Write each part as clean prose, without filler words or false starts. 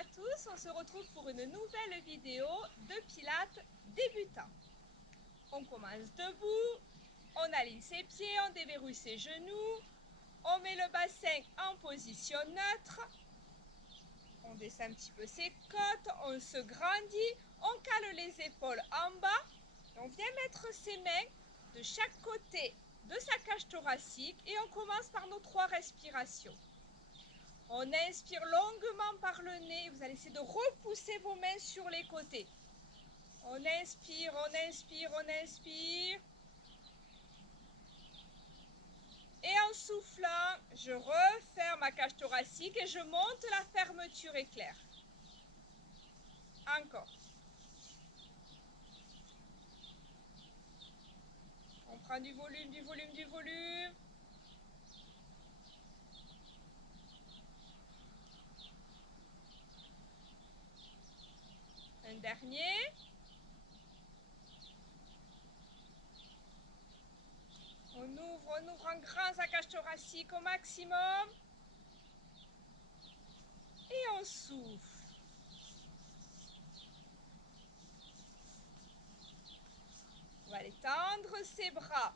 à tous, on se retrouve pour une nouvelle vidéo de pilates débutant. On commence debout, on aligne ses pieds, on déverrouille ses genoux, on met le bassin en position neutre, on descend un petit peu ses côtes, on se grandit, on cale les épaules en bas, et on vient mettre ses mains de chaque côté de sa cage thoracique et on commence par nos 3 respirations. On inspire longuement par le nez. Vous allez essayer de repousser vos mains sur les côtés. On inspire, on inspire, on inspire. Et en soufflant, je referme ma cage thoracique et je monte la fermeture éclair. Encore. On prend du volume, du volume, du volume. Un dernier. On ouvre en grand sa cage thoracique au maximum. Et on souffle. On va aller tendre ses bras.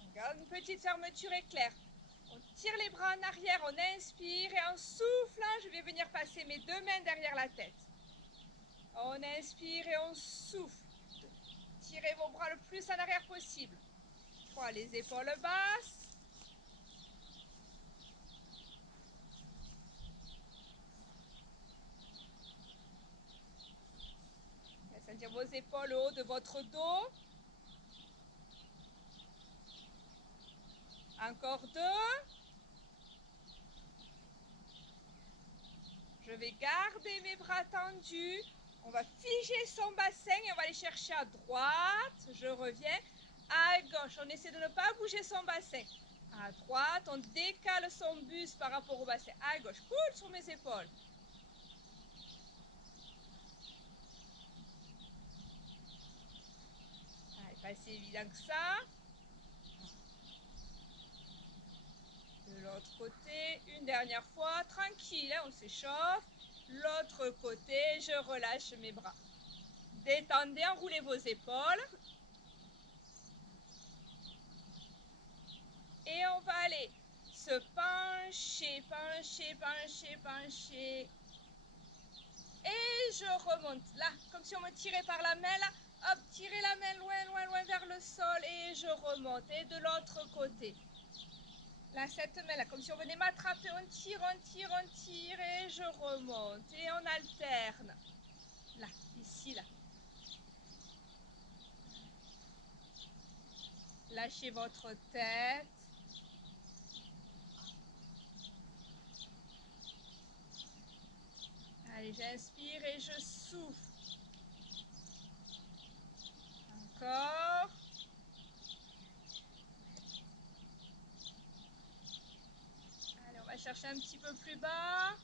On garde une petite fermeture éclair. On tire les bras en arrière, on inspire et en soufflant, je vais venir passer mes 2 mains derrière la tête. On inspire et on souffle. Tirez vos bras le plus en arrière possible. 3, les épaules basses. Sentir vos épaules au haut de votre dos. Encore 2. Je vais garder mes bras tendus. On va figer son bassin et on va aller chercher à droite. Je reviens. À gauche, on essaie de ne pas bouger son bassin. À droite, on décale son buste par rapport au bassin. À gauche, coule sur mes épaules. Allez, pas si évident que ça. De l'autre côté, une dernière fois, tranquille, hein, on s'échauffe. L'autre côté, je relâche mes bras. Détendez, enroulez vos épaules. Et on va aller se pencher, pencher, pencher, pencher. Et je remonte. Là, comme si on me tirait par la main, là. Hop, tirez la main loin, loin, loin vers le sol. Et je remonte. Et de l'autre côté. Là, cette main-là, comme si on venait m'attraper. On tire, on tire, on tire. Et je remonte. Et on alterne. Là, ici, là. Lâchez votre tête. Allez, j'inspire et je souffle. Encore. Allez, on va chercher un petit peu plus bas.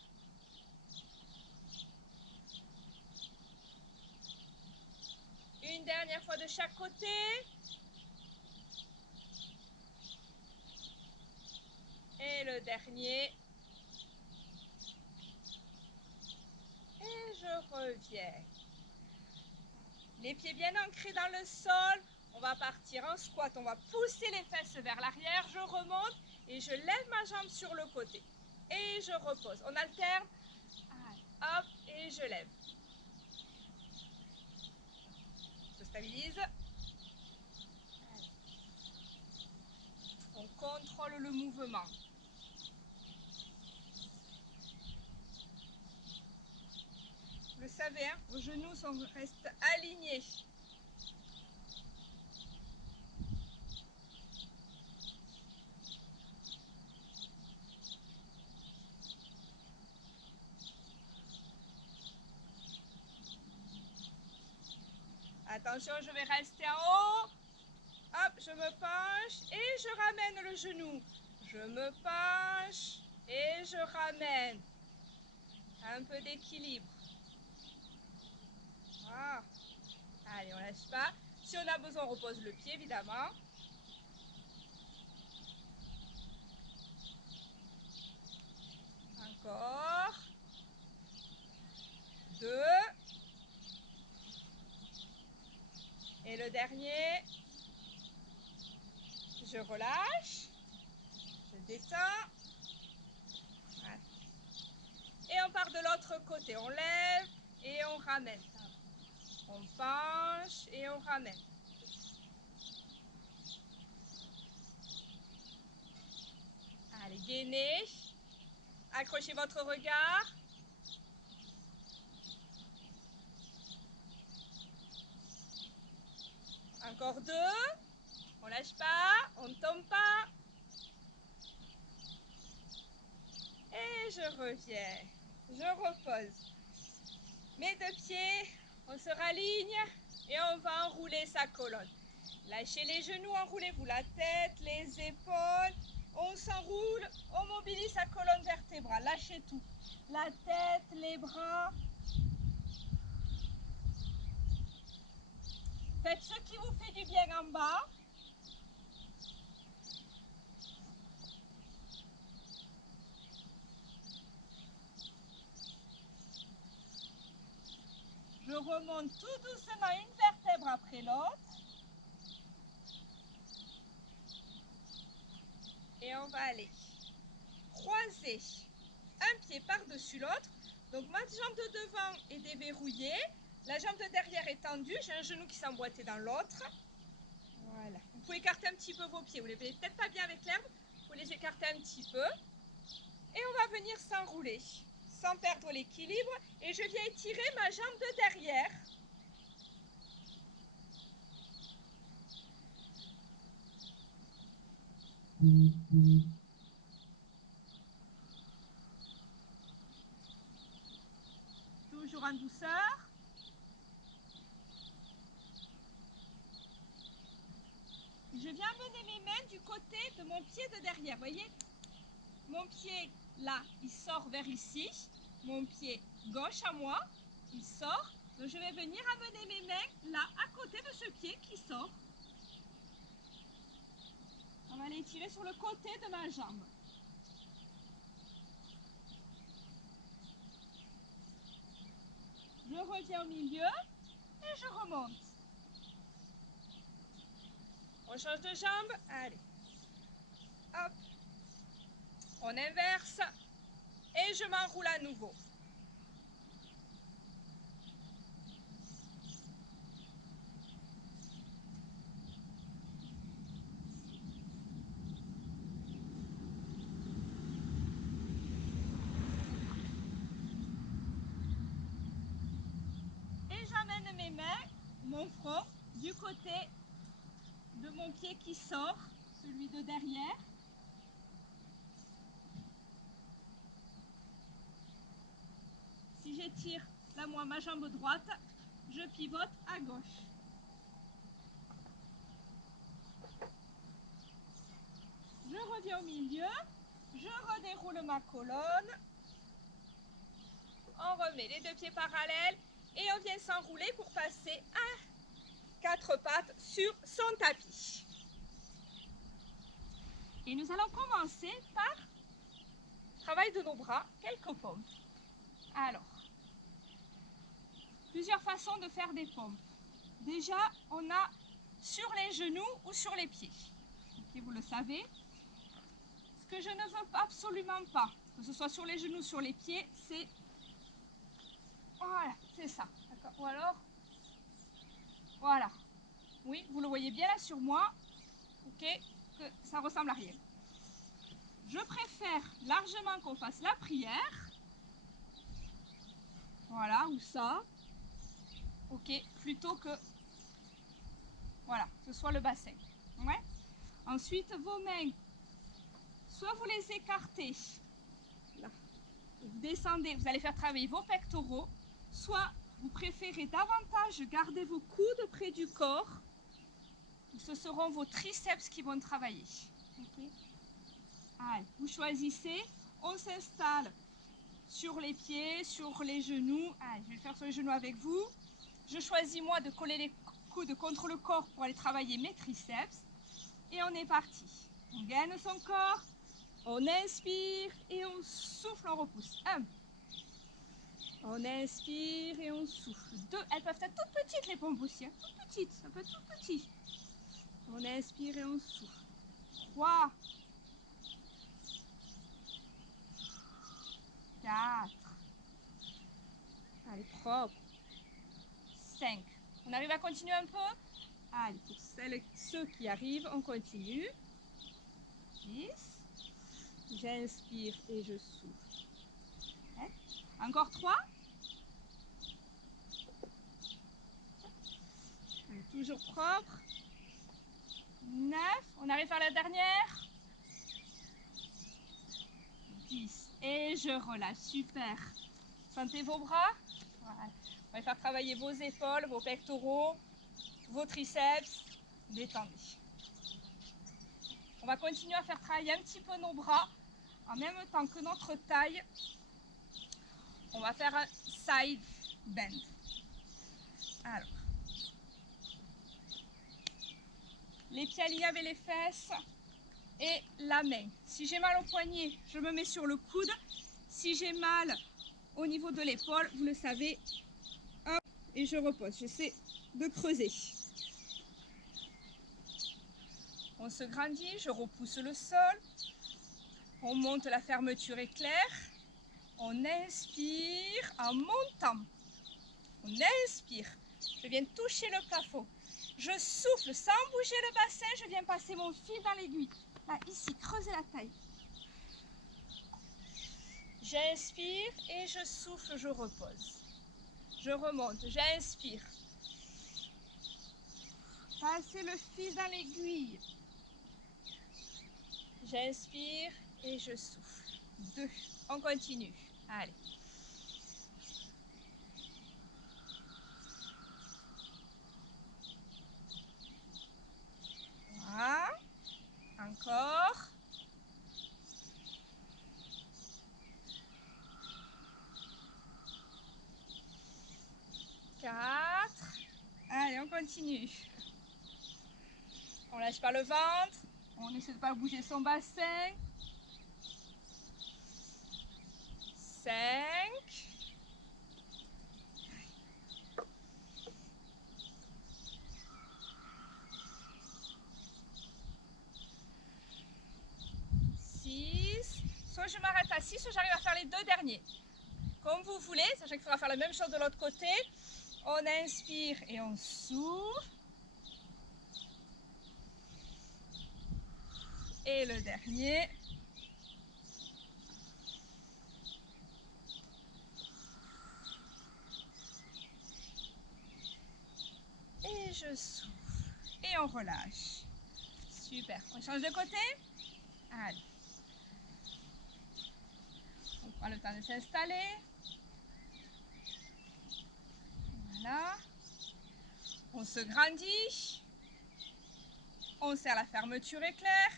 Une dernière fois de chaque côté. Et le dernier. Et je reviens. Les pieds bien ancrés dans le sol. On va partir en squat. On va pousser les fesses vers l'arrière. Je remonte et je lève ma jambe sur le côté. Et je repose. On alterne. Hop, et je lève. Je stabilise. On contrôle le mouvement. Vous le savez, hein, vos genoux restent alignés. Attention, je vais rester en haut. Hop, je me penche et je ramène le genou. Je me penche et je ramène. Un peu d'équilibre. Ah. Allez, on lâche pas. Si on a besoin, on repose le pied, évidemment. Encore. le dernier. Je relâche. Je détends. Voilà. Et on part de l'autre côté. On lève et on ramène. On penche et on ramène. Allez, gainez. Accrochez votre regard. Encore 2. On lâche pas, on ne tombe pas. Et je reviens. Je repose. Mes 2 pieds, on se raligne et on va enrouler sa colonne. Lâchez les genoux, enroulez-vous la tête, les épaules. On s'enroule, on mobilise sa colonne vertébrale. Lâchez tout. La tête, les bras. Faites ce qui vous fait du bien en bas. Je remonte tout doucement une vertèbre après l'autre. Et on va aller croiser un pied par-dessus l'autre. Donc ma jambe de devant est déverrouillée. La jambe de derrière est tendue. J'ai un genou qui s'est emboîté dans l'autre. Voilà. Vous pouvez écarter un petit peu vos pieds. Vous ne les voyez peut-être pas bien avec l'herbe. Vous les écarter un petit peu. Et on va venir s'enrouler sans perdre l'équilibre. Et je viens étirer ma jambe de derrière. Toujours en douceur. Je viens mener mes mains du côté de mon pied de derrière. Vous voyez, mon pied là, il sort vers ici. Mon pied gauche à moi, il sort. Donc je vais venir amener mes mains là, à côté de ce pied qui sort. On va les tirer sur le côté de ma jambe. Je reviens au milieu et je remonte. On change de jambe. Allez. Hop. On inverse. Et je m'enroule à nouveau. Et j'amène mes mains, mon front, du côté de mon pied qui sort, celui de derrière. Si j'étire là moi ma jambe droite, je pivote à gauche. Je reviens au milieu, je redéroule ma colonne. On remet les 2 pieds parallèles et on vient s'enrouler pour passer à 4 pattes sur son tapis. Et nous allons commencer par travail de nos bras, quelques pompes. Alors, plusieurs façons de faire des pompes. Déjà, on a sur les genoux ou sur les pieds. Okay, vous le savez. Ce que je ne veux absolument pas, que ce soit sur les genoux ou sur les pieds, c'est... Voilà, c'est ça. Ou alors... Voilà. Oui, vous le voyez bien là sur moi. Ok, que ça ressemble à rien. Je préfère largement qu'on fasse la prière. Voilà, ou ça. Ok, plutôt que... Voilà, que ce soit le bassin. Ouais. Ensuite, vos mains, soit vous les écartez. Là. Vous descendez, vous allez faire travailler vos pectoraux. Soit vous préférez davantage garder vos coudes près du corps. Ce seront vos triceps qui vont travailler. Okay. Allez, vous choisissez. On s'installe sur les pieds, sur les genoux. Allez, je vais le faire sur les genoux avec vous. Je choisis moi de coller les coudes contre le corps pour aller travailler mes triceps. Et on est parti. On gaine son corps. On inspire et on souffle, on repousse. 1, On inspire et on souffle. 2, elles peuvent être toutes petites les pompes aussi, hein. Toutes petites, ça peut être tout petit. On inspire et on souffle. 3, 4, allez, propre. 5, on arrive à continuer un peu? Allez, pour ceux qui arrivent, on continue. 10, j'inspire et je souffle. Encore 3. Toujours propre. 9, on arrive à la dernière. 10, et je relâche, super. Sentez vos bras. Voilà. On va faire travailler vos épaules, vos pectoraux, vos triceps. Détendez. On va continuer à faire travailler un petit peu nos bras en même temps que notre taille. On va faire un side bend. Alors, les pieds alignés avec les fesses et la main. Si j'ai mal au poignet, je me mets sur le coude. Si j'ai mal au niveau de l'épaule, vous le savez, hop, et je repose. J'essaie de creuser. On se grandit, je repousse le sol. On monte la fermeture éclair. On inspire en montant. On inspire. Je viens toucher le plafond. Je souffle sans bouger le bassin. Je viens passer mon fil dans l'aiguille. Là, ici, creusez la taille. J'inspire et je souffle, je repose. Je remonte, j'inspire. Passez le fil dans l'aiguille. J'inspire et je souffle. 2. On continue. Allez. Voilà. Encore. 4. Allez, on continue. On lâche pas le ventre. On essaie de ne pas bouger son bassin. 5. 6. Soit je m'arrête à 6, soit j'arrive à faire les 2 derniers. Comme vous voulez, sachez qu'il faudra faire la même chose de l'autre côté. On inspire et on souffle. Et le dernier. Et je souffle. Et on relâche. Super. On change de côté. Allez. On prend le temps de s'installer. Voilà. On se grandit. On serre la fermeture éclair.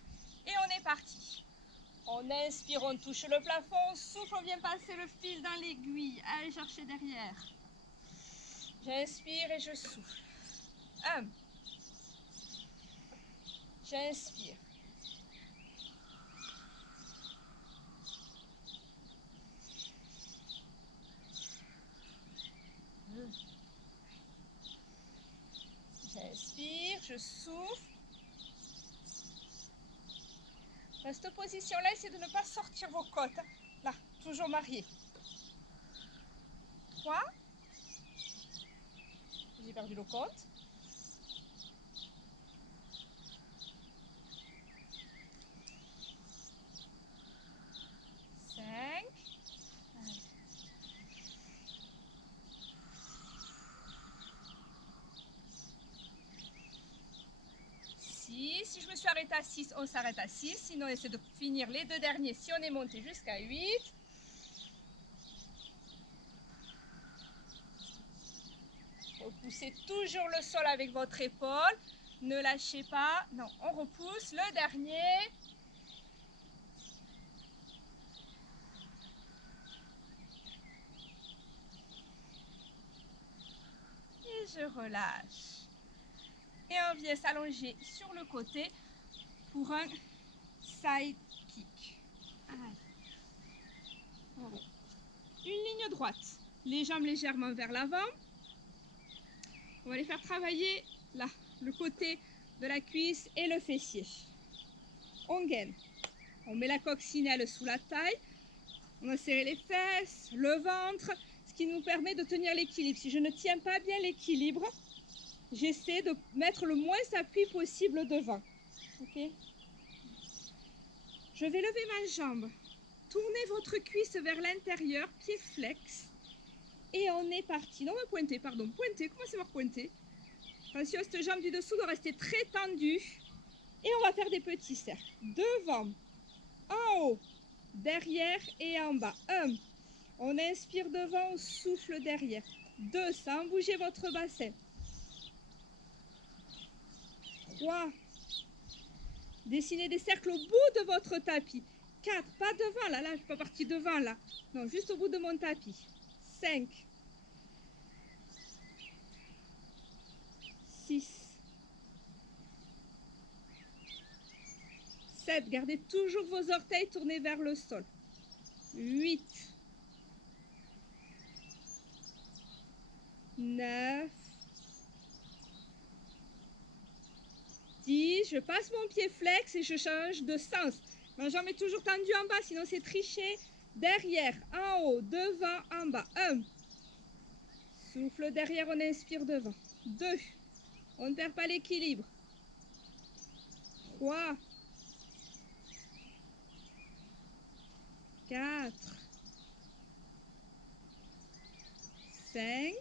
Et on est parti. On inspire, on touche le plafond. On souffle, on vient passer le fil dans l'aiguille. Allez chercher derrière. J'inspire et je souffle. 1. J'inspire. 2. J'inspire, je souffle. Dans cette position-là, essayez de ne pas sortir vos côtes. Là, toujours marié. 3. J'ai perdu le compte. 5. 6. Si je me suis arrêtée à 6, on s'arrête à 6. Sinon, on essaie de finir les 2 derniers si on est monté jusqu'à 8. Repoussez toujours le sol avec votre épaule. Ne lâchez pas. Non, on repousse. Le dernier. Et je relâche. Et on vient s'allonger sur le côté pour un side kick. Allez. Une ligne droite. les jambes légèrement vers l'avant. On va les faire travailler là, le côté de la cuisse et le fessier. On gaine. On met la coccinelle sous la taille. On va serrer les fesses, le ventre, ce qui nous permet de tenir l'équilibre. Si je ne tiens pas bien l'équilibre, j'essaie de mettre le moins d'appui possible devant. Okay. Je vais lever ma jambe. Tournez votre cuisse vers l'intérieur, pied flex. Et on est parti. Non, pointer, pardon. Pointer, commencez par pointer. Attention, cette jambe du dessous doit rester très tendue. Et on va faire des petits cercles. Devant, en haut, derrière et en bas. 1. On inspire devant, on souffle derrière. 2. Sans bouger votre bassin. 3. Dessinez des cercles au bout de votre tapis. 4. Pas devant, là, je ne suis pas partie devant, là. Non, juste au bout de mon tapis. 5. 6. 7. Gardez toujours vos orteils tournés vers le sol. 8. 9. 10. Je passe mon pied flex et je change de sens. Ma jambe est toujours tendue en bas, sinon c'est tricher. Derrière, en haut, devant, en bas. 1. Souffle derrière, on inspire devant. 2. On ne perd pas l'équilibre. 3. 4. 5.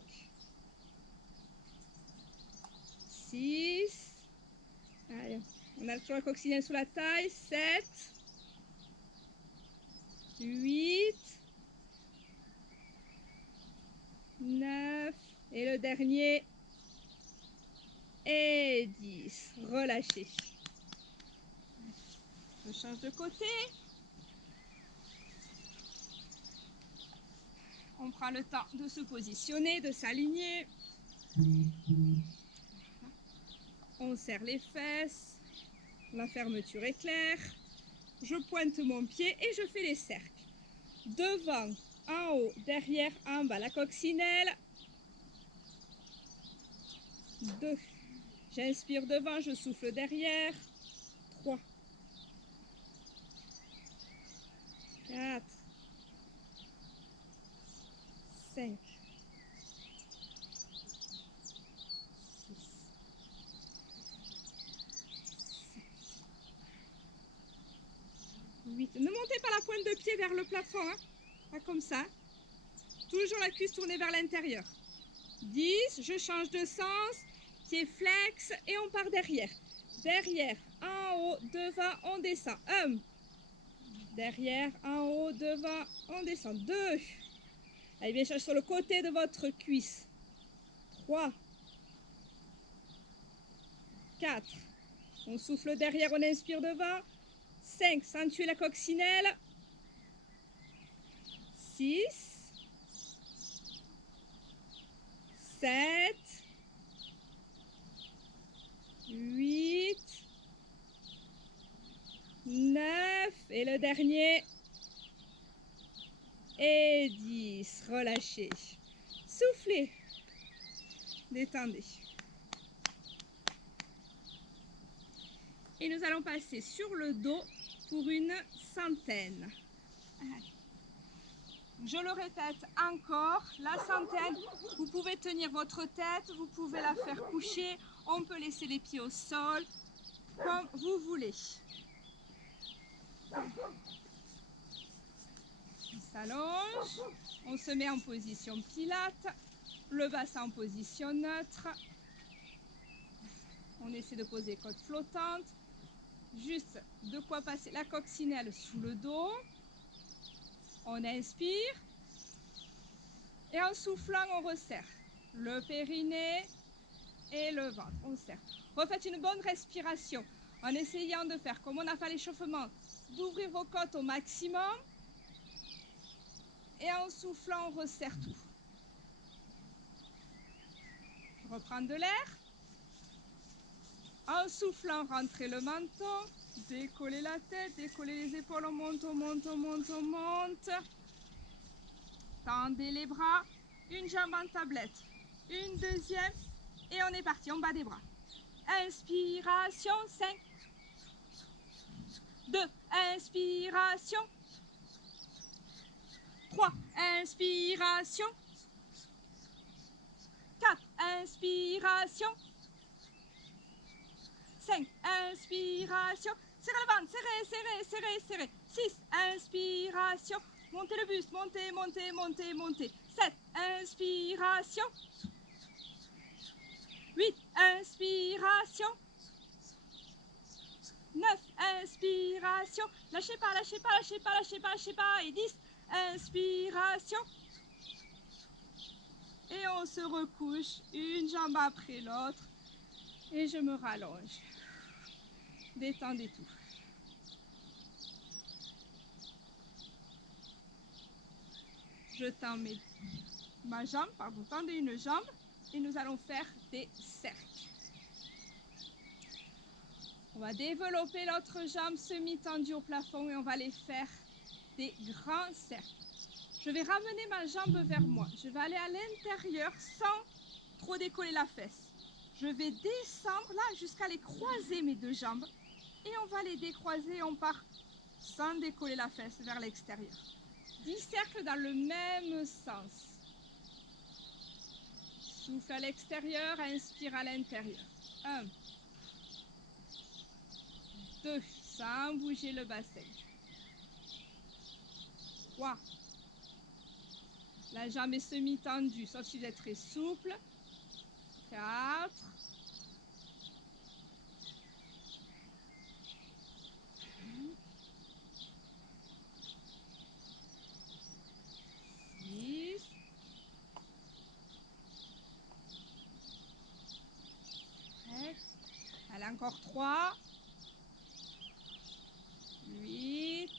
6. Allez, on a toujours la coccinelle sous la taille. 7. 8. 9. Et le dernier. Et 10. Relâchez. Je change de côté. On prend le temps de se positionner, de s'aligner. On serre les fesses. La fermeture est claire. Je pointe mon pied et je fais les cercles. Devant, en haut, derrière, en bas. La coccinelle. 2. J'inspire devant, je souffle derrière. 3. 4. 5. 8. Ne montez pas la pointe de pied vers le plafond, hein. Pas comme ça. Toujours la cuisse tournée vers l'intérieur. 10. Je change de sens. Pied flex et on part derrière. Derrière, en haut, devant, on descend. 1. Derrière, en haut, devant, on descend. 2. Allez, bien chercher sur le côté de votre cuisse. 3. 4. On souffle derrière, on inspire devant. 5. Accentuez la coccinelle. 6. 7. 8. 9. Et le dernier. Et 10. Relâchez. Soufflez. Détendez. Et nous allons passer sur le dos pour une centaine. Je le répète encore, la centaine, vous pouvez tenir votre tête, vous pouvez la faire coucher, on peut laisser les pieds au sol, comme vous voulez. On s'allonge, on se met en position pilate, le bassin en position neutre. On essaie de poser côte flottante, juste de quoi passer la coccinelle sous le dos. On inspire et en soufflant, on resserre le périnée et le ventre. On serre. Refaites une bonne respiration en essayant de faire, comme on a fait l'échauffement, d'ouvrir vos côtes au maximum. Et en soufflant, on resserre tout. Reprendre de l'air. En soufflant, rentrez le menton. Décollez la tête, décollez les épaules, on monte, on monte, on monte, on monte. Tendez les bras, Une jambe en tablette. Une deuxième. Et on est parti, on bat des bras. Inspiration, 5. 2. Inspiration. 3. Inspiration. 4. Inspiration. 5. Inspiration. Serrez le ventre, serrez, serrez, serrez, serrez. 6. Inspiration. Montez le buste, montez, montez, montez, montez. 7. Inspiration. 8. Inspiration. 9. Inspiration. Lâchez pas, lâchez pas, lâchez pas, lâchez pas, lâchez pas. Et 10. Inspiration. Et on se recouche, une jambe après l'autre. Et je me rallonge. Détendez tout. Je tends ma jambe, pardon, tendez une jambe. Et nous allons faire des cercles. On va développer l'autre jambe semi-tendue au plafond et on va les faire des grands cercles. Je vais ramener ma jambe vers moi. Je vais aller à l'intérieur sans trop décoller la fesse. Je vais descendre là jusqu'à les croiser mes deux jambes. Et on va les décroiser et on part sans décoller la fesse vers l'extérieur. 10 cercles dans le même sens. Souffle à l'extérieur, inspire à l'intérieur. 1, 2, sans bouger le bassin. 3. La jambe est semi-tendue, sauf si vous êtes très souple. 4. 6. 7. Allez, encore 3. 8.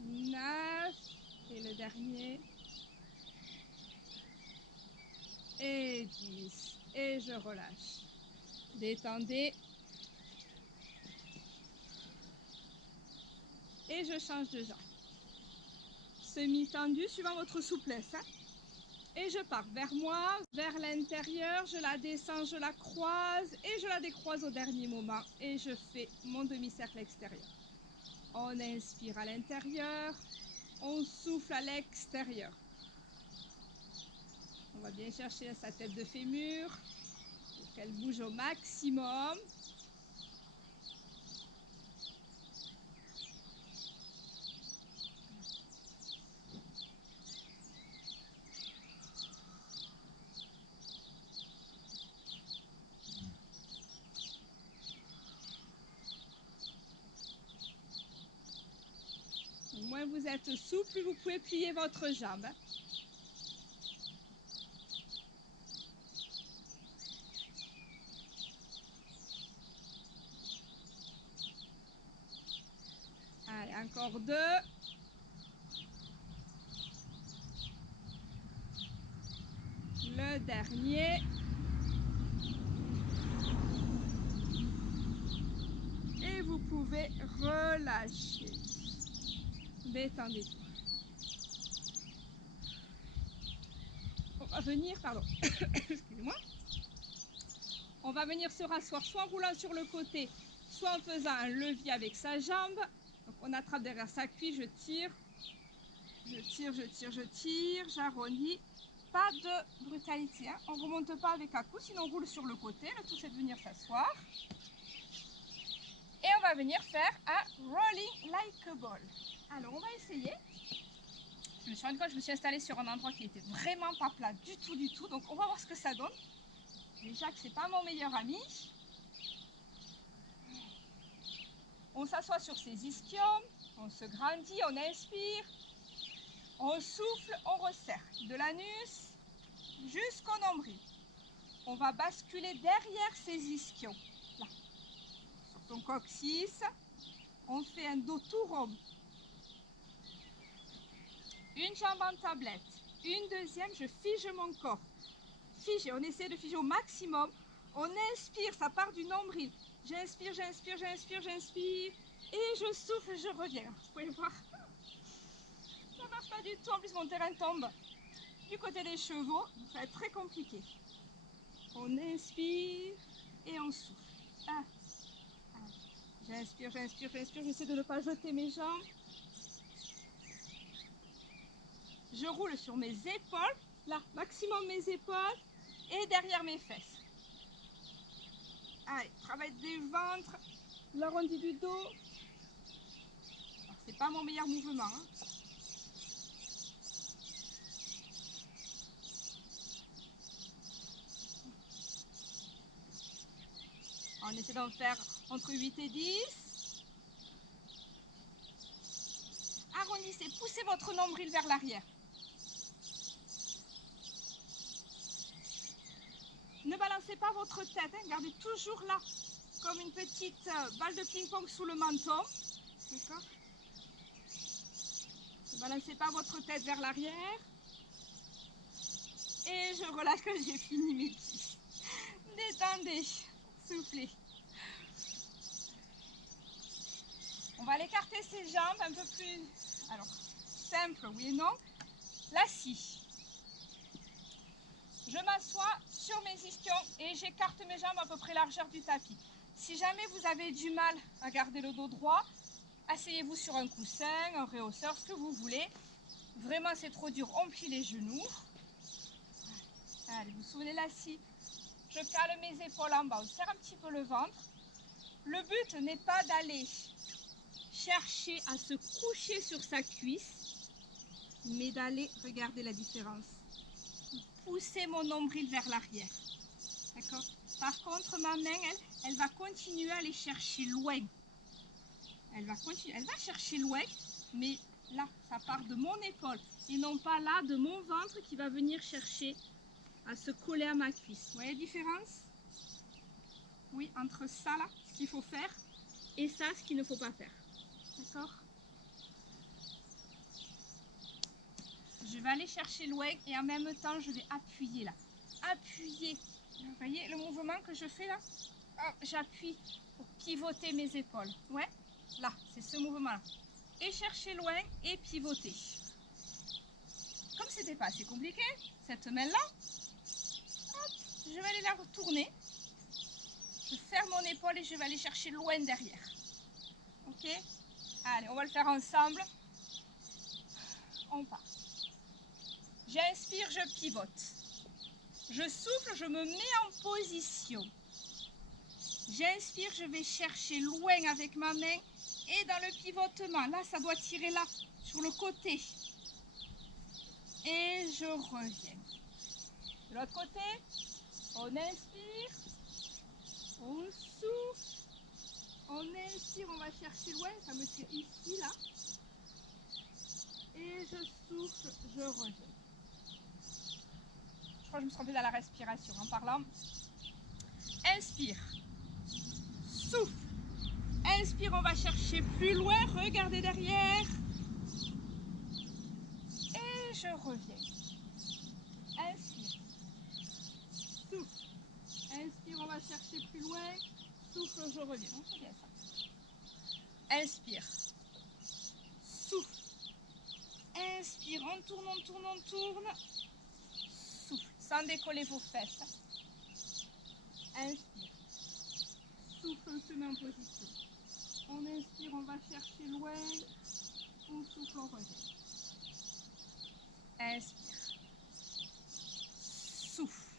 9. Et le dernier. Et 10. Et je relâche. Détendez. Et je change de jambe. Semi-tendu suivant votre souplesse. Et je pars vers moi, vers l'intérieur. Je la descends, je la croise et je la décroise au dernier moment. Et je fais mon demi-cercle extérieur. On inspire à l'intérieur. On souffle à l'extérieur. On va bien chercher sa tête de fémur pour qu'elle bouge au maximum. Au moins vous êtes souple, plus vous pouvez plier votre jambe. Allez, encore 2. Le dernier. Et vous pouvez relâcher. Détendez tout. On va venir, pardon, excusez-moi. On va venir se rasseoir soit en roulant sur le côté, soit en faisant un levier avec sa jambe. Donc on attrape derrière sa cuisse, je tire, je tire, je tire, je tire, j'arrondis. Pas de brutalité, hein. On ne remonte pas avec un coup, sinon on roule sur le côté. Le tout c'est de venir s'asseoir. Et on va venir faire un rolling like a ball. Alors on va essayer. Je me suis rendu compte que je me suis installée sur un endroit qui était vraiment pas plat du tout. Donc on va voir ce que ça donne. Déjà que c'est pas mon meilleur ami. On s'assoit sur ses ischions, on se grandit, on inspire, on souffle, on resserre de l'anus jusqu'au nombril. On va basculer derrière ses ischions, là, sur son coccyx. On fait un dos tout rond. Une jambe en tablette, une deuxième, je fige mon corps. Figé, on essaie de figer au maximum. On inspire, ça part du nombril. J'inspire, j'inspire, j'inspire, j'inspire. Et je souffle, je reviens. Vous pouvez voir. du tout. En plus, mon terrain tombe du côté des chevaux. Ça va être très compliqué. On inspire et on souffle. Ah. Ah. J'inspire, j'inspire, j'inspire. J'essaie de ne pas jeter mes jambes. Je roule sur mes épaules. Là, maximum mes épaules. Et derrière mes fesses. Allez, travail du ventre. L'arrondi du dos. C'est pas mon meilleur mouvement. Hein. On essaie d'en faire entre 8 et 10. Arrondissez, poussez votre nombril vers l'arrière. Ne balancez pas votre tête, hein. Gardez toujours là, comme une petite balle de ping-pong sous le menton. D'accord ? Ne balancez pas votre tête vers l'arrière. Et je relâche quand j'ai fini mes petits. Détendez, soufflez. On va aller écarter ses jambes un peu plus, alors, simple, oui et non. La scie. Je m'assois sur mes ischions et j'écarte mes jambes à peu près largeur du tapis. Si jamais vous avez du mal à garder le dos droit, asseyez-vous sur un coussin, un rehausseur, ce que vous voulez. Vraiment, c'est trop dur, on plie les genoux. Allez, vous souvenez la scie. Je cale mes épaules en bas, on serre un petit peu le ventre. Le but n'est pas d'aller chercher à se coucher sur sa cuisse, mais d'aller, regardez la différence, pousser mon nombril vers l'arrière. D'accord ? Par contre, ma main, elle va continuer à aller chercher loin. Elle va chercher loin, mais là, ça part de mon épaule et non pas là de mon ventre qui va venir chercher à se coller à ma cuisse. Vous voyez la différence ? Oui, entre ça là, ce qu'il faut faire, et ça, ce qu'il ne faut pas faire. D'accord ? Je vais aller chercher loin et en même temps, je vais appuyer là. Appuyer. Vous voyez le mouvement que je fais là ? Oh, j'appuie pour pivoter mes épaules. Ouais, là, c'est ce mouvement-là. Et chercher loin et pivoter. Comme c'était pas assez compliqué, cette main-là, je vais aller la retourner. Je ferme mon épaule et je vais aller chercher loin derrière. Ok ? Allez, on va le faire ensemble. On part. J'inspire, je pivote. Je souffle, je me mets en position. J'inspire, je vais chercher loin avec ma main et dans le pivotement. Là, ça doit tirer là, sur le côté. Et je reviens. De l'autre côté, on inspire, on souffle, on inspire, on va chercher loin, ça me tire ici, là. Et je souffle, je reviens. Je crois que je me suis trompée dans la respiration en parlant. Inspire, souffle, inspire, on va chercher plus loin, regardez derrière. Et je reviens. Inspire, souffle, inspire, on va chercher plus loin, souffle, je reviens. On fait bien ça. Inspire, souffle, inspire, on tourne, on tourne, on tourne. Souffle, sans décoller vos fesses. Inspire, souffle, on se met en position. On inspire, on va chercher loin, on souffle, on revient. Inspire, souffle,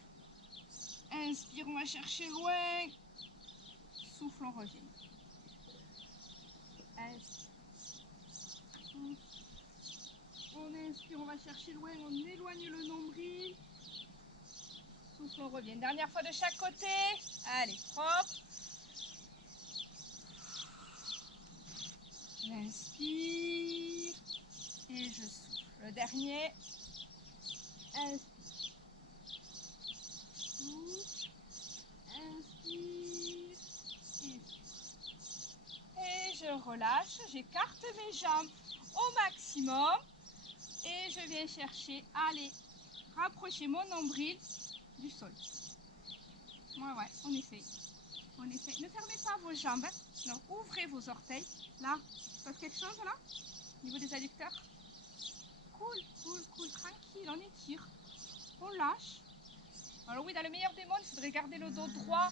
inspire, on va chercher loin, souffle, on revient. Inspire, souffle, on inspire, on va chercher loin, on éloigne le nombril, souffle, on revient. Dernière fois de chaque côté, allez, propre. J'inspire et je souffle. Le dernier, inspire, souffle, inspire et souffle. Et je relâche, j'écarte mes jambes au maximum et je viens chercher, allez, rapprocher mon nombril du sol. Ouais, on essaye. On essaye. Ne fermez pas vos jambes, hein. Non, ouvrez vos orteils. Là, il se passe quelque chose là, au niveau des adducteurs. cool, tranquille, on étire, on lâche. Alors oui, dans le meilleur des mondes, il faudrait garder le dos droit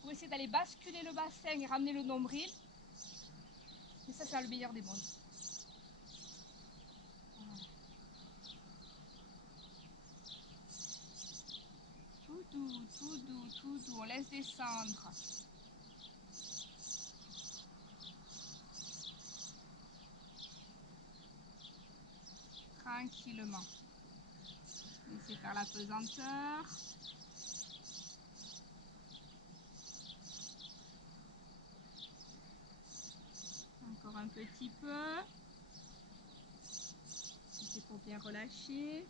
pour essayer d'aller basculer le bassin et ramener le nombril. Mais ça, c'est dans le meilleur des mondes. Voilà. Tout doux, on laisse descendre. Tranquillement. Laissez faire la pesanteur. Encore un petit peu. C'est pour bien relâcher.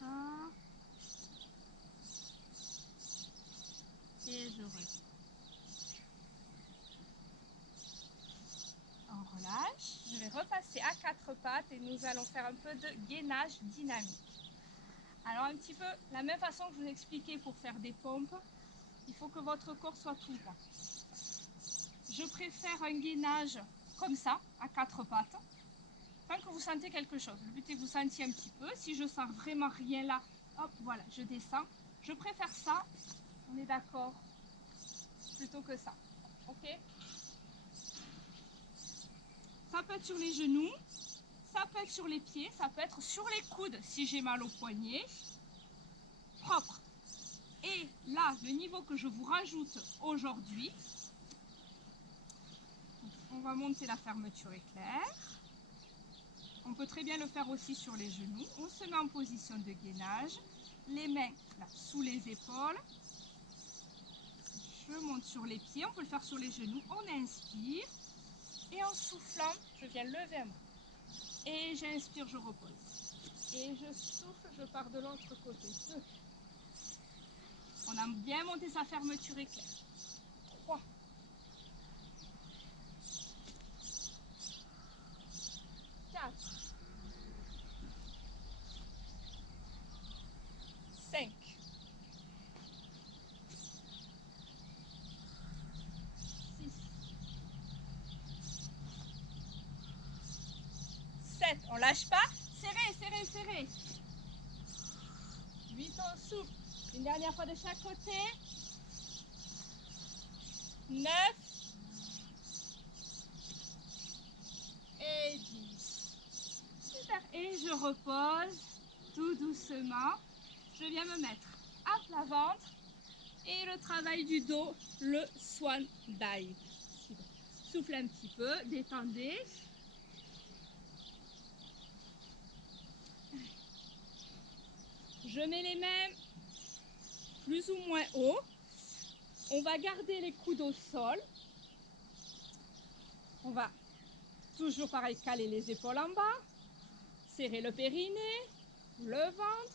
Encore. Et je relâche. On relâche. Je vais repasser à quatre pattes et nous allons faire un peu de gainage dynamique. Alors un petit peu la même façon que je vous ai expliqué pour faire des pompes, il faut que votre corps soit tout droit. Je préfère un gainage comme ça, à quatre pattes, tant que vous sentez quelque chose. Le but est que vous sentiez un petit peu. Si je sens vraiment rien là, hop, voilà, je descends. Je préfère ça, on est d'accord, plutôt que ça. Ok? Ça peut être sur les genoux, ça peut être sur les pieds, ça peut être sur les coudes si j'ai mal au poignet. Propre. Et là, le niveau que je vous rajoute aujourd'hui, on va monter la fermeture éclair. On peut très bien le faire aussi sur les genoux. On se met en position de gainage. Les mains là, sous les épaules. Je monte sur les pieds. On peut le faire sur les genoux. On inspire. Et en soufflant, je viens lever un bras. Et j'inspire, je repose. Et je souffle, je pars de l'autre côté. On a bien monté sa fermeture éclair. 3. 4. 5. 6. 7. On lâche pas. Serré. 8, on souffle. Une dernière fois de chaque côté. 9. Et 10. Super. Et je repose tout doucement. Je viens me mettre à plat ventre. Et le travail du dos, le swan dive. Soufflez un petit peu, détendez. Je mets les mains plus ou moins haut. On va garder les coudes au sol. On va toujours pareil caler les épaules en bas. Serrer le périnée, le ventre.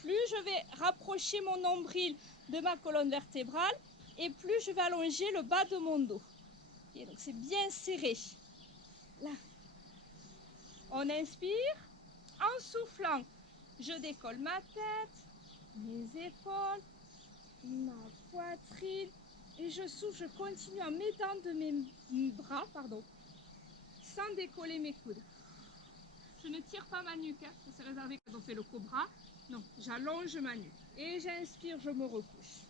Plus je vais rapprocher mon nombril de ma colonne vertébrale et plus je vais allonger le bas de mon dos. Et donc c'est bien serré. Là. On inspire. En soufflant, je décolle ma tête, mes épaules, ma poitrine. Et je souffle, je continue en m'aidant de mes bras, sans décoller mes coudes. Je ne tire pas ma nuque, hein. C'est réservé quand on fait le cobra. Non, j'allonge ma nuque. Et j'inspire, je me recouche.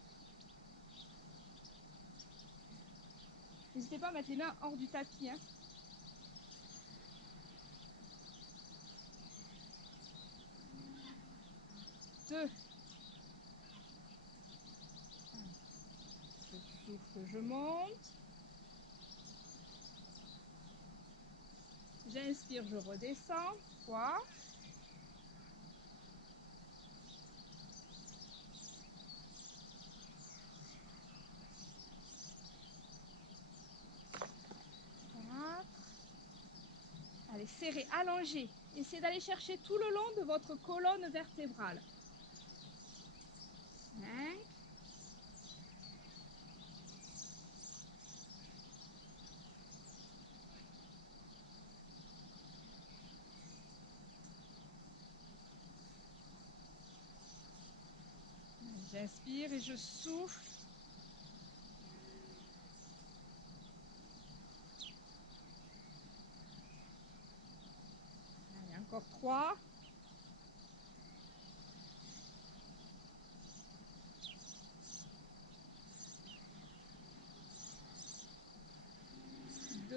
N'hésitez pas à mettre les mains hors du tapis. Hein. 2. Je souffle, je monte. J'inspire, je redescends. 3. 4. Allez, serrez, allongez. Essayez d'aller chercher tout le long de votre colonne vertébrale. 5. 'J'inspire et je souffle. Encore 3. 2.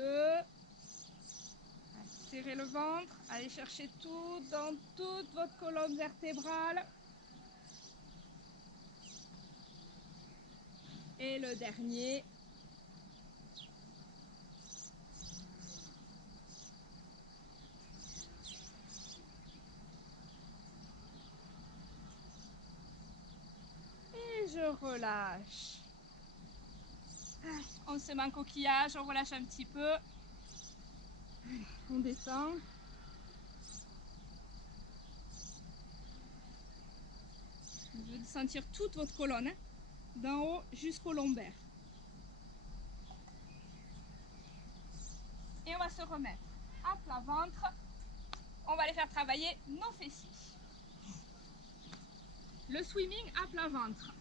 Serrez le ventre. Allez chercher tout dans toute votre colonne vertébrale. Et le dernier. Et je relâche. On se met en coquillage, on relâche un petit peu. On descend. Vous devez sentir toute votre colonne, hein, d'en haut jusqu'au lombaire. Et on va se remettre à plat ventre. On va aller faire travailler nos fessiers. Le swimming à plat ventre.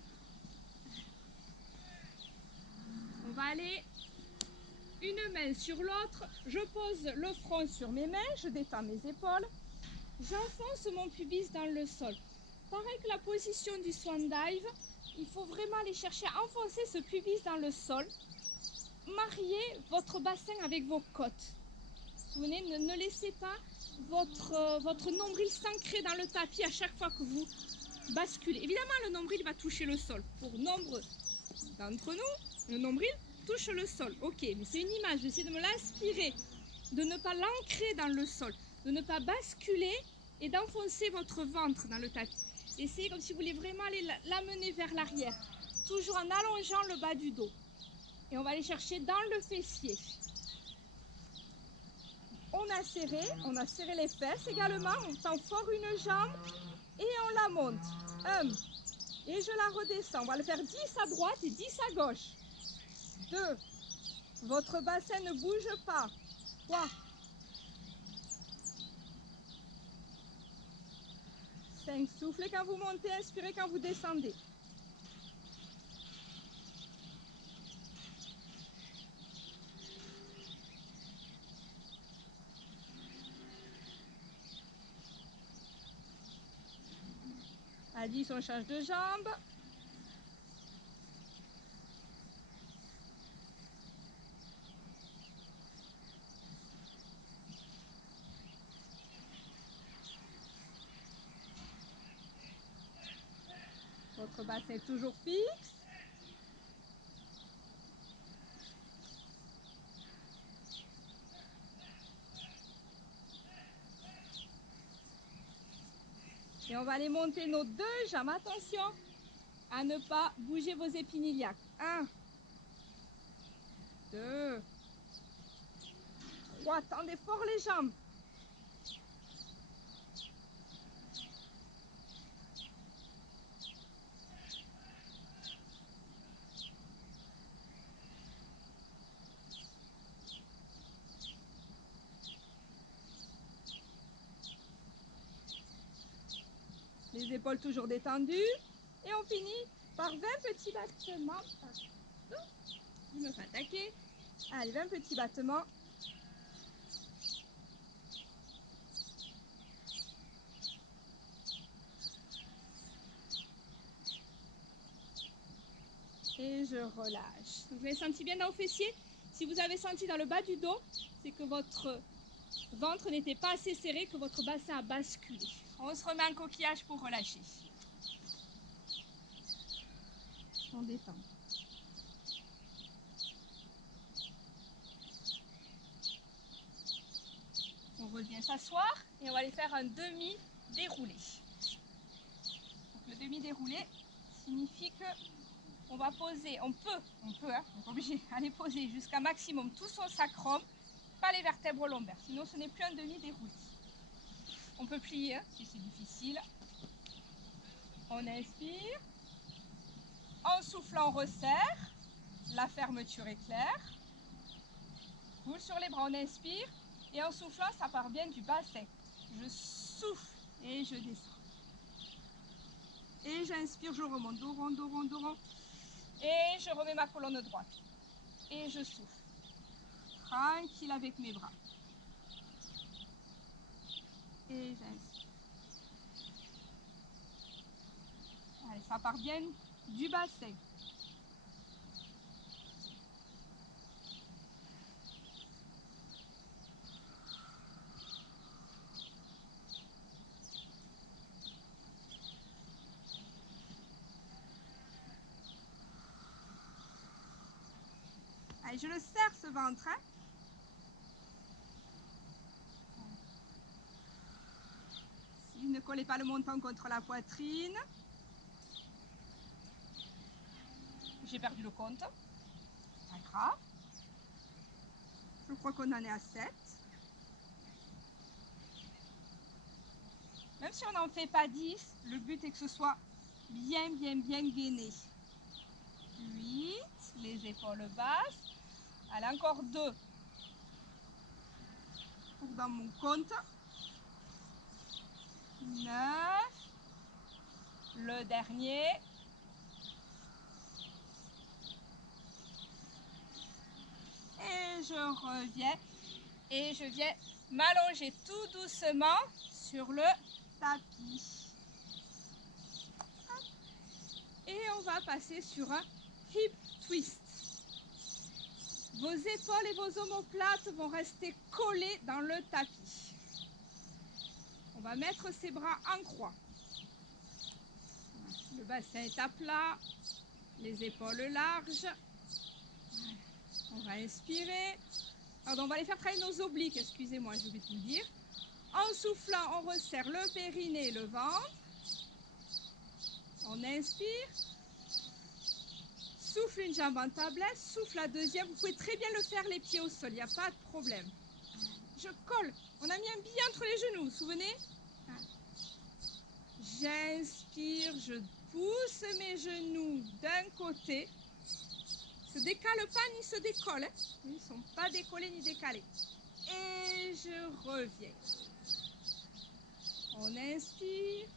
On va aller une main sur l'autre. Je pose le front sur mes mains, je détends mes épaules. J'enfonce mon pubis dans le sol. Pareil que la position du swan dive, il faut vraiment aller chercher à enfoncer ce pubis dans le sol. Mariez votre bassin avec vos côtes. Vous souvenez, ne laissez pas votre nombril s'ancrer dans le tapis à chaque fois que vous basculez. Évidemment, le nombril va toucher le sol. Pour nombre d'entre nous, le nombril touche le sol. Ok, mais c'est une image. J'essaie de me l'inspirer, de ne pas l'ancrer dans le sol, de ne pas basculer et d'enfoncer votre ventre dans le tapis. Essayez comme si vous vouliez vraiment aller l'amener vers l'arrière, toujours en allongeant le bas du dos. Et on va aller chercher dans le fessier. On a serré les fesses également. On tend fort une jambe et on la monte. 1. Et je la redescends. On va le faire 10 à droite et 10 à gauche. 2. Votre bassin ne bouge pas. 3. 5. Soufflez quand vous montez, inspirez quand vous descendez. À 10, on change de jambe. Votre bassin est toujours fixe. Et on va aller monter nos 2 jambes. Attention à ne pas bouger vos épines iliaques. 1, 2, 3. Tendez fort les jambes. Les épaules toujours détendues. Et on finit par 20 petits battements. Pardon, je me fais attaquer. Allez, 20 petits battements. Et je relâche. Vous avez senti bien dans vos fessiers? Si vous avez senti dans le bas du dos, c'est que votre ventre n'était pas assez serré, que votre bassin a basculé. On se remet en coquillage pour relâcher. On détend. On revient s'asseoir et on va aller faire un demi-déroulé. Le demi-déroulé signifie que on va poser, on peut, on n'est pas obligé, aller poser jusqu'à maximum tout son sacrum, pas les vertèbres lombaires, sinon ce n'est plus un demi-déroulé. On peut plier si c'est difficile. On inspire. En soufflant, on resserre. La fermeture est claire. Boule sur les bras, on inspire. Et en soufflant, ça part bien du bassin. Je souffle et je descends. Et j'inspire, je remonte. Dos rond, dos rond, dos rond. Et je remets ma colonne droite. Et je souffle. Tranquille avec mes bras. et j'inspire. Allez, ça part bien du bassin. Allez, je le serre ce ventre. Hein. Si vous ne collez pas le menton contre la poitrine. J'ai perdu le compte. Pas grave. Je crois qu'on en est à 7. Même si on n'en fait pas 10, le but est que ce soit bien gainé. 8, les épaules basses. Allez, encore 2 pour dans mon compte. 9, le dernier. Et je reviens et je viens m'allonger tout doucement sur le tapis. Et on va passer sur un hip twist. Vos épaules et vos omoplates vont rester collés dans le tapis. On va mettre ses bras en croix. Le bassin est à plat, les épaules larges. On va inspirer. Pardon, on va aller faire travailler nos obliques, excusez-moi, je vais tout dire. En soufflant, on resserre le périnée et le ventre. On inspire. Souffle une jambe en tablette, souffle la deuxième. Vous pouvez très bien le faire les pieds au sol, il n'y a pas de problème. Je colle. On a mis un billet entre les genoux, vous vous souvenez? J'inspire, je pousse mes genoux d'un côté. Ne se décale pas ni se décolle. Hein. Ils ne sont pas décollés ni décalés. Et je reviens. On inspire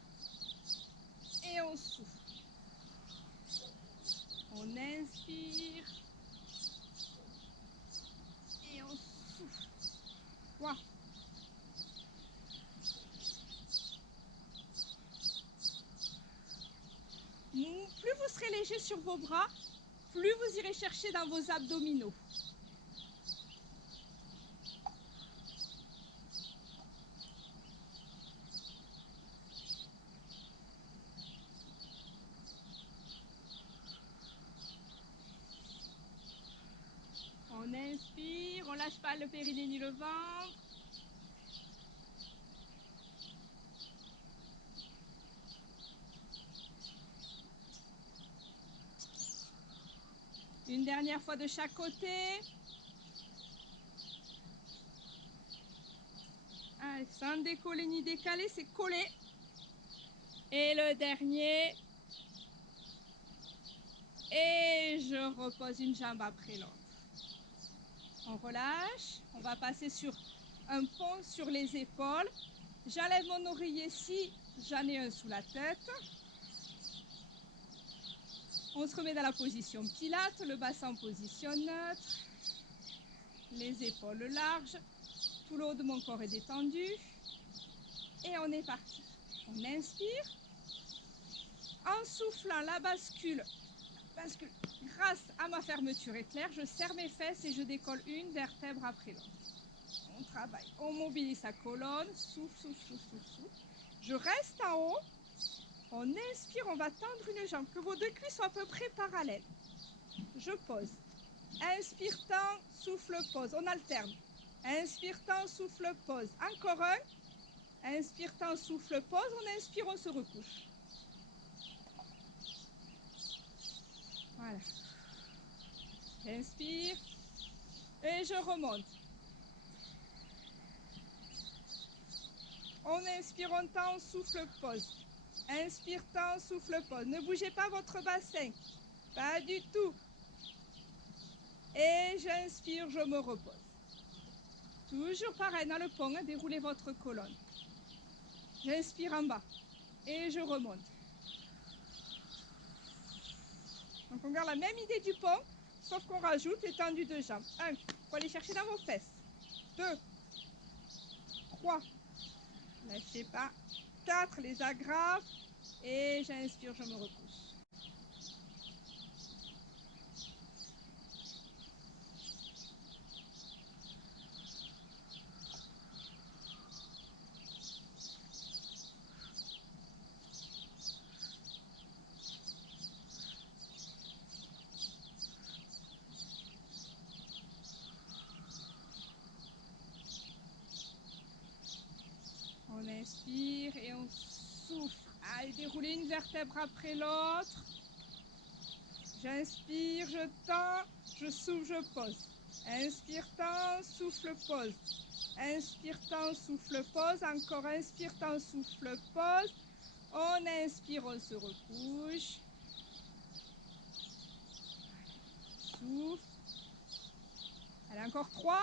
et on souffle. On inspire et on souffle. Wow. Plus vous serez léger sur vos bras, plus vous irez chercher dans vos abdominaux. On inspire, on lâche pas le périnée ni le ventre. Une dernière fois de chaque côté. Allez, sans décoller ni décaler, c'est collé. Et le dernier. Et je repose une jambe après l'autre. On relâche. On va passer sur un pont sur les épaules. J'enlève mon oreiller si j'en ai un sous la tête. On se remet dans la position pilate, le bassin en position neutre. Les épaules larges. Tout le haut de mon corps est détendu. Et on est parti. On inspire. En soufflant, la bascule grâce à ma fermeture éclair, je serre mes fesses et je décolle une vertèbre après l'autre. On travaille, on mobilise sa colonne, souffle, souffle, souffle, souffle, souffle. Je reste en haut, on inspire, on va tendre une jambe, que vos deux cuisses soient à peu près parallèles. Je pose. Inspire, temps, souffle, pose. On alterne. Inspire, temps, souffle, pose. Encore un. Inspire, temps, souffle, pose. On inspire, on se recouche. Voilà. Inspire. Et je remonte. On inspire, on tend, souffle, pose. Inspire, tend, souffle, pose. Ne bougez pas votre bassin. Pas du tout. Et j'inspire, je me repose. Toujours pareil dans le pont, hein, déroulez votre colonne. J'inspire en bas. Et je remonte. Donc on garde la même idée du pont, sauf qu'on rajoute l'étendue de jambes. 1, il faut aller chercher dans vos fesses. 2, 3, Lâchez pas. 4, les agrafes. Et j'inspire, je me repousse. On inspire et on souffle. Allez, déroulez une vertèbre après l'autre. J'inspire, je tends, je souffle, je pose. Inspire, tends, souffle, pose. Inspire, tends, souffle, pose. Encore inspire, tends, souffle, pose. On inspire, on se recouche. Souffle. Allez, encore 3.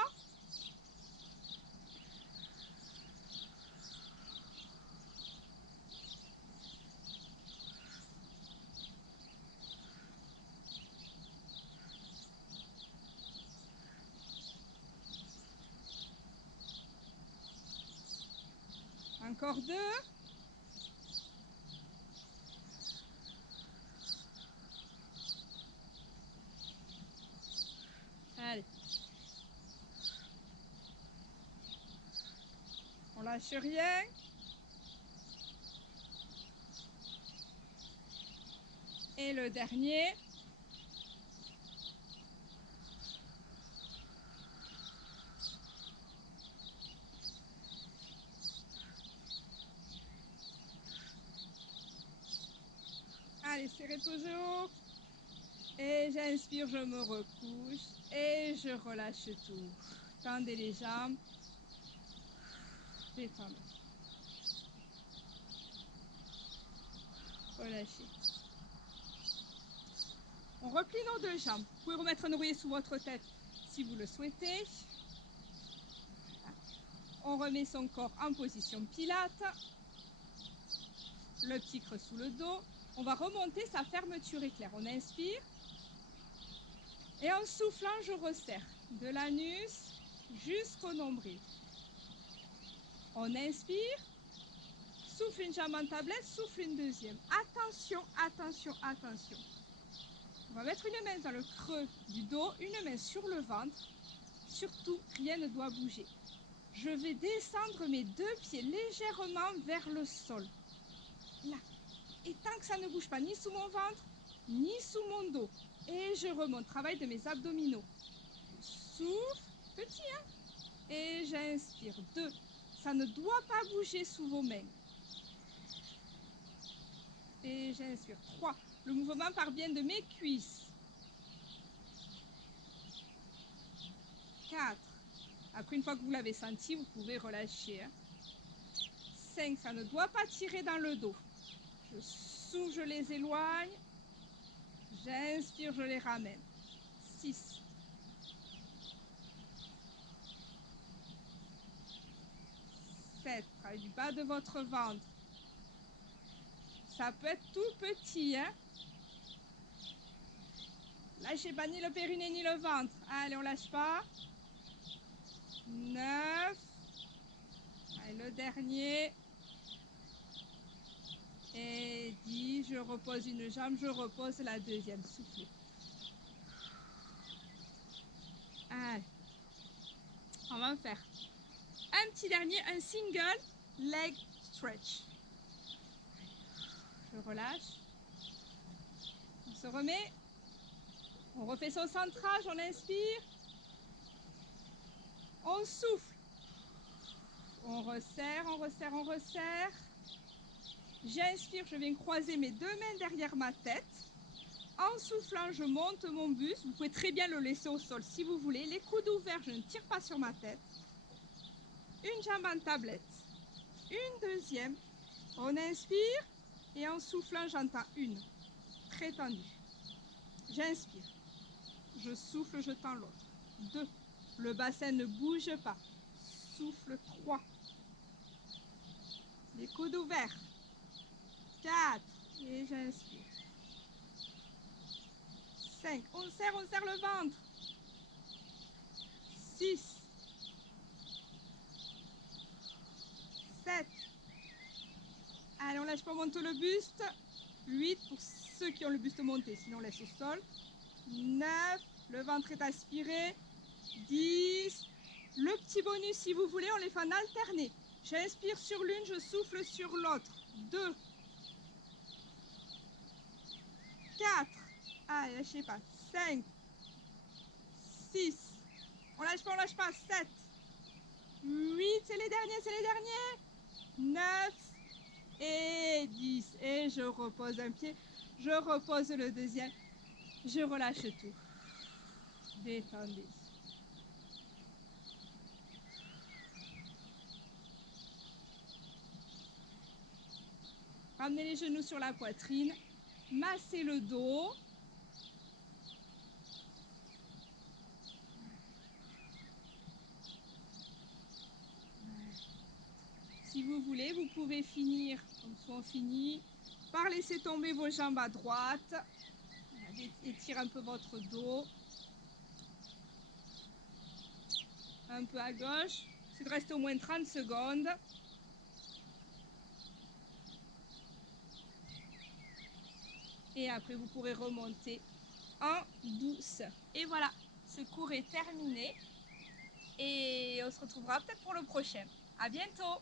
Encore 2. Allez. On lâche rien. Et le dernier. Allez, serrez toujours. Et j'inspire, je me recouche. Et je relâche tout. Tendez les jambes. Détendez. Relâchez. On replie nos 2 jambes. Vous pouvez remettre un oreiller sous votre tête si vous le souhaitez. On remet son corps en position pilate. Le petit creux sous le dos. On va remonter sa fermeture éclair. On inspire. Et en soufflant, je resserre de l'anus jusqu'au nombril. On inspire. Souffle une jambe en tablette, souffle une deuxième. Attention, attention, attention. On va mettre une main dans le creux du dos, une main sur le ventre. Surtout, rien ne doit bouger. Je vais descendre mes 2 pieds légèrement vers le sol. Là. Et tant que ça ne bouge pas, ni sous mon ventre, ni sous mon dos. Et je remonte, travail de mes abdominaux. Souffle, petit, hein. Et j'inspire. 2. Ça ne doit pas bouger sous vos mains. Et j'inspire. 3. Le mouvement part bien de mes cuisses. 4. Après, une fois que vous l'avez senti, vous pouvez relâcher. 5. Ça ne doit pas tirer dans le dos. Je souffle, je les éloigne. J'inspire, je les ramène. 6. 7. Travaillez du bas de votre ventre. Ça peut être tout petit, hein. Lâchez pas ni le périnée ni le ventre. Allez, on lâche pas. 9. Allez, le dernier. Et 10. Je repose une jambe, je repose la deuxième. Soufflez. Allez. On va en faire un petit dernier, un single leg stretch. Je relâche. On se remet. On refait son centrage, on inspire. On souffle. On resserre, on resserre, on resserre. J'inspire, je viens croiser mes 2 mains derrière ma tête. En soufflant, je monte mon buste. Vous pouvez très bien le laisser au sol si vous voulez. Les coudes ouverts, je ne tire pas sur ma tête. Une jambe en tablette. Une deuxième. On inspire. Et en soufflant, j'entends une. Très tendue. J'inspire. Je souffle, je tends l'autre. 2. Le bassin ne bouge pas. Souffle. 3. Les coudes ouverts. 4. Et j'inspire. 5. On serre le ventre. 6. 7. remonte le buste. 8 pour ceux qui ont le buste monté, sinon on laisse au sol. 9, le ventre est aspiré. 10, le petit bonus si vous voulez, on les fait en alterné. J'inspire sur l'une, je souffle sur l'autre. 2, 4, allez, lâchez pas. 5, 6, on lâche pas. 7, 8, c'est les derniers. 9 et 10. Et je repose un pied, je repose le deuxième, je relâche tout. Détendez. Ramenez les genoux sur la poitrine, massez le dos. Si vous voulez, vous pouvez finir, comme ça on finit, par laisser tomber vos jambes à droite. Étirez un peu votre dos. Un peu à gauche. C'est de rester au moins 30 secondes. Et après, vous pourrez remonter en douceur. Et voilà, ce cours est terminé. Et on se retrouvera peut-être pour le prochain. À bientôt!